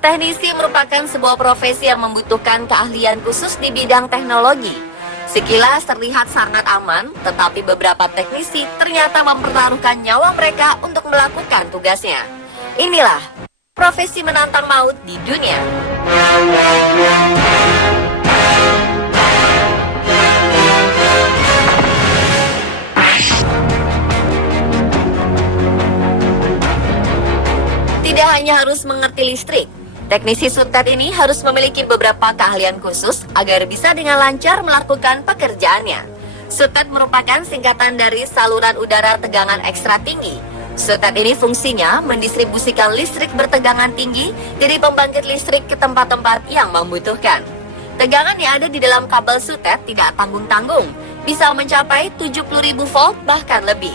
Teknisi merupakan sebuah profesi yang membutuhkan keahlian khusus di bidang teknologi. Sekilas terlihat sangat aman, tetapi beberapa teknisi ternyata mempertaruhkan nyawa mereka untuk melakukan tugasnya. Inilah profesi menantang maut di dunia. Tidak hanya harus mengerti listrik, teknisi sutet ini harus memiliki beberapa keahlian khusus agar bisa dengan lancar melakukan pekerjaannya. Sutet merupakan singkatan dari saluran udara tegangan ekstra tinggi. Sutet ini fungsinya mendistribusikan listrik bertegangan tinggi dari pembangkit listrik ke tempat-tempat yang membutuhkan. Tegangan yang ada di dalam kabel sutet tidak tanggung-tanggung, bisa mencapai 70.000 volt bahkan lebih.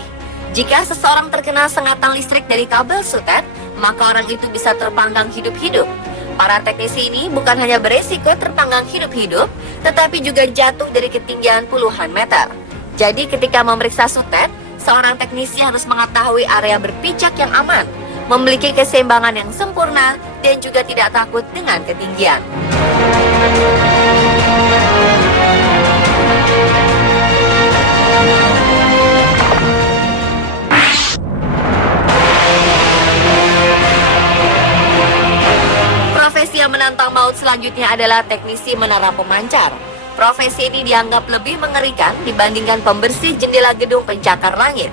Jika seseorang terkena sengatan listrik dari kabel sutet, maka orang itu bisa terpanggang hidup-hidup. Para teknisi ini bukan hanya beresiko terpanggang hidup-hidup, tetapi juga jatuh dari ketinggian puluhan meter. Jadi ketika memeriksa sutet, seorang teknisi harus mengetahui area berpijak yang aman, memiliki keseimbangan yang sempurna, dan juga tidak takut dengan ketinggian. Profesi yang menantang maut selanjutnya adalah teknisi menara pemancar. Profesi ini dianggap lebih mengerikan dibandingkan pembersih jendela gedung pencakar langit.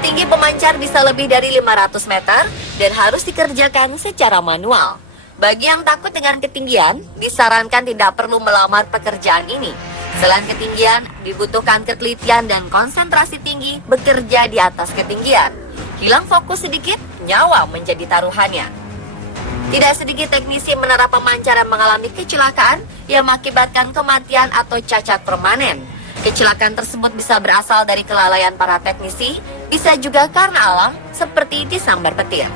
Tinggi pemancar bisa lebih dari 500 meter dan harus dikerjakan secara manual. Bagi yang takut dengan ketinggian, disarankan tidak perlu melamar pekerjaan ini. Selain ketinggian, dibutuhkan ketelitian dan konsentrasi tinggi bekerja di atas ketinggian. Hilang fokus sedikit, nyawa menjadi taruhannya. Tidak sedikit teknisi menara pemancar yang mengalami kecelakaan yang mengakibatkan kematian atau cacat permanen. Kecelakaan tersebut bisa berasal dari kelalaian para teknisi, bisa juga karena alam, seperti disambar petir.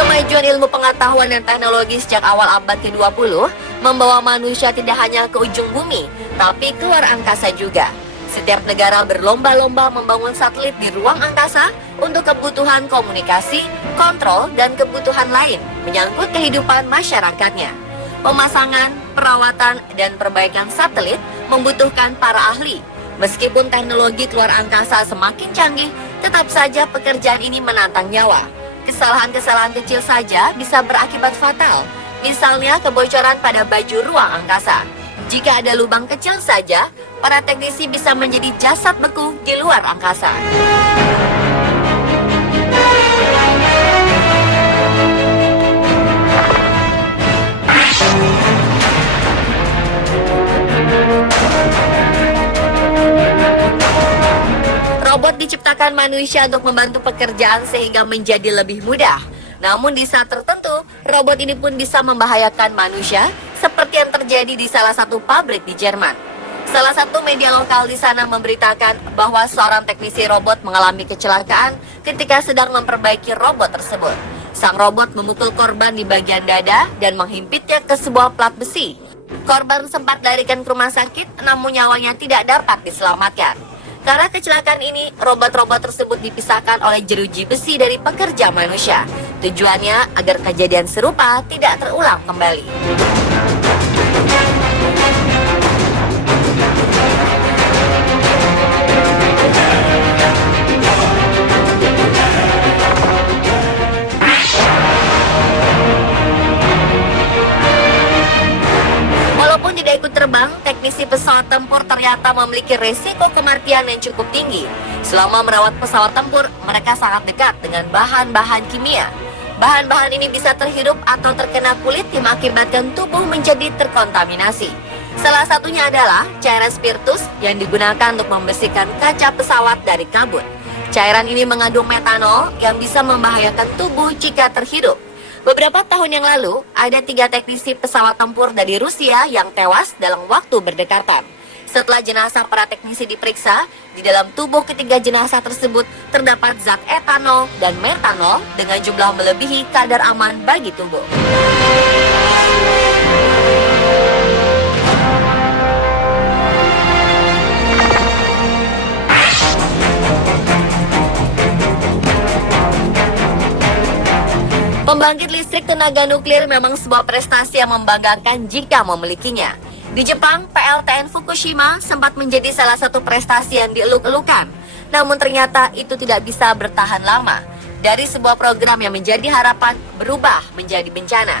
Kemajuan ilmu pengetahuan dan teknologi sejak awal abad ke-20 membawa manusia tidak hanya ke ujung bumi, tapi keluar angkasa juga. Setiap negara berlomba-lomba membangun satelit di ruang angkasa untuk kebutuhan komunikasi, kontrol, dan kebutuhan lain menyangkut kehidupan masyarakatnya. Pemasangan, perawatan, dan perbaikan satelit membutuhkan para ahli. Meskipun teknologi keluar angkasa semakin canggih, tetap saja pekerjaan ini menantang nyawa. Kesalahan-kesalahan kecil saja bisa berakibat fatal, misalnya kebocoran pada baju ruang angkasa. Jika ada lubang kecil saja, para teknisi bisa menjadi jasad beku di luar angkasa. Robot diciptakan manusia untuk membantu pekerjaan sehingga menjadi lebih mudah. Namun di saat tertentu, robot ini pun bisa membahayakan manusia, seperti yang terjadi di salah satu pabrik di Jerman. Salah satu media lokal di sana memberitakan bahwa seorang teknisi robot mengalami kecelakaan ketika sedang memperbaiki robot tersebut. Sang robot memukul korban di bagian dada dan menghimpitnya ke sebuah plat besi. Korban sempat dilarikan ke rumah sakit, namun nyawanya tidak dapat diselamatkan. Karena kecelakaan ini, robot-robot tersebut dipisahkan oleh jeruji besi dari pekerja manusia. Tujuannya agar kejadian serupa tidak terulang kembali. Walaupun tidak ikut terbang, teknisi pesawat tempur ternyata memiliki resiko kematian yang cukup tinggi. Selama merawat pesawat tempur, mereka sangat dekat dengan bahan-bahan kimia. Bahan-bahan ini bisa terhirup atau terkena kulit yang mengakibatkan tubuh menjadi terkontaminasi. Salah satunya adalah cairan spiritus yang digunakan untuk membersihkan kaca pesawat dari kabut. Cairan ini mengandung metanol yang bisa membahayakan tubuh jika terhirup. Beberapa tahun yang lalu, ada 3 teknisi pesawat tempur dari Rusia yang tewas dalam waktu berdekatan. Setelah jenazah para teknisi diperiksa, di dalam tubuh ketiga jenazah tersebut terdapat zat etanol dan metanol dengan jumlah melebihi kadar aman bagi tubuh. Pembangkit listrik tenaga nuklir memang sebuah prestasi yang membanggakan jika memilikinya. Di Jepang, PLTN Fukushima sempat menjadi salah satu prestasi yang dieluk-elukan. Namun ternyata itu tidak bisa bertahan lama. Dari sebuah program yang menjadi harapan berubah menjadi bencana.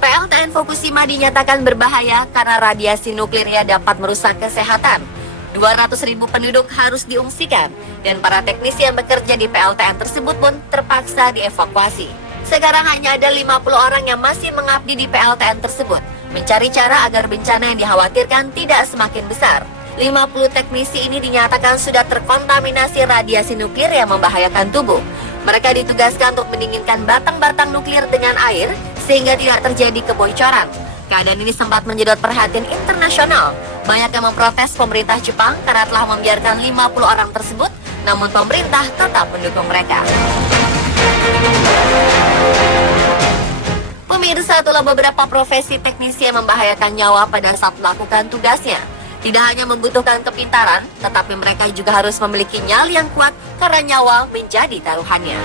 PLTN Fukushima dinyatakan berbahaya karena radiasi nuklirnya dapat merusak kesehatan. 200.000 penduduk harus diungsikan dan para teknisi yang bekerja di PLTN tersebut pun terpaksa dievakuasi. Sekarang hanya ada 50 orang yang masih mengabdi di PLTN tersebut, mencari cara agar bencana yang dikhawatirkan tidak semakin besar. 50 teknisi ini dinyatakan sudah terkontaminasi radiasi nuklir yang membahayakan tubuh. Mereka ditugaskan untuk mendinginkan batang-batang nuklir dengan air sehingga tidak terjadi kebocoran. Keadaan ini sempat menyedot perhatian internasional. Banyak yang memprotes pemerintah Jepang karena telah membiarkan 50 orang tersebut, namun pemerintah tetap mendukung mereka. Pemirsa, itulah beberapa profesi teknisi yang membahayakan nyawa pada saat melakukan tugasnya. Tidak hanya membutuhkan kepintaran, tetapi mereka juga harus memiliki nyali yang kuat karena nyawa menjadi taruhannya.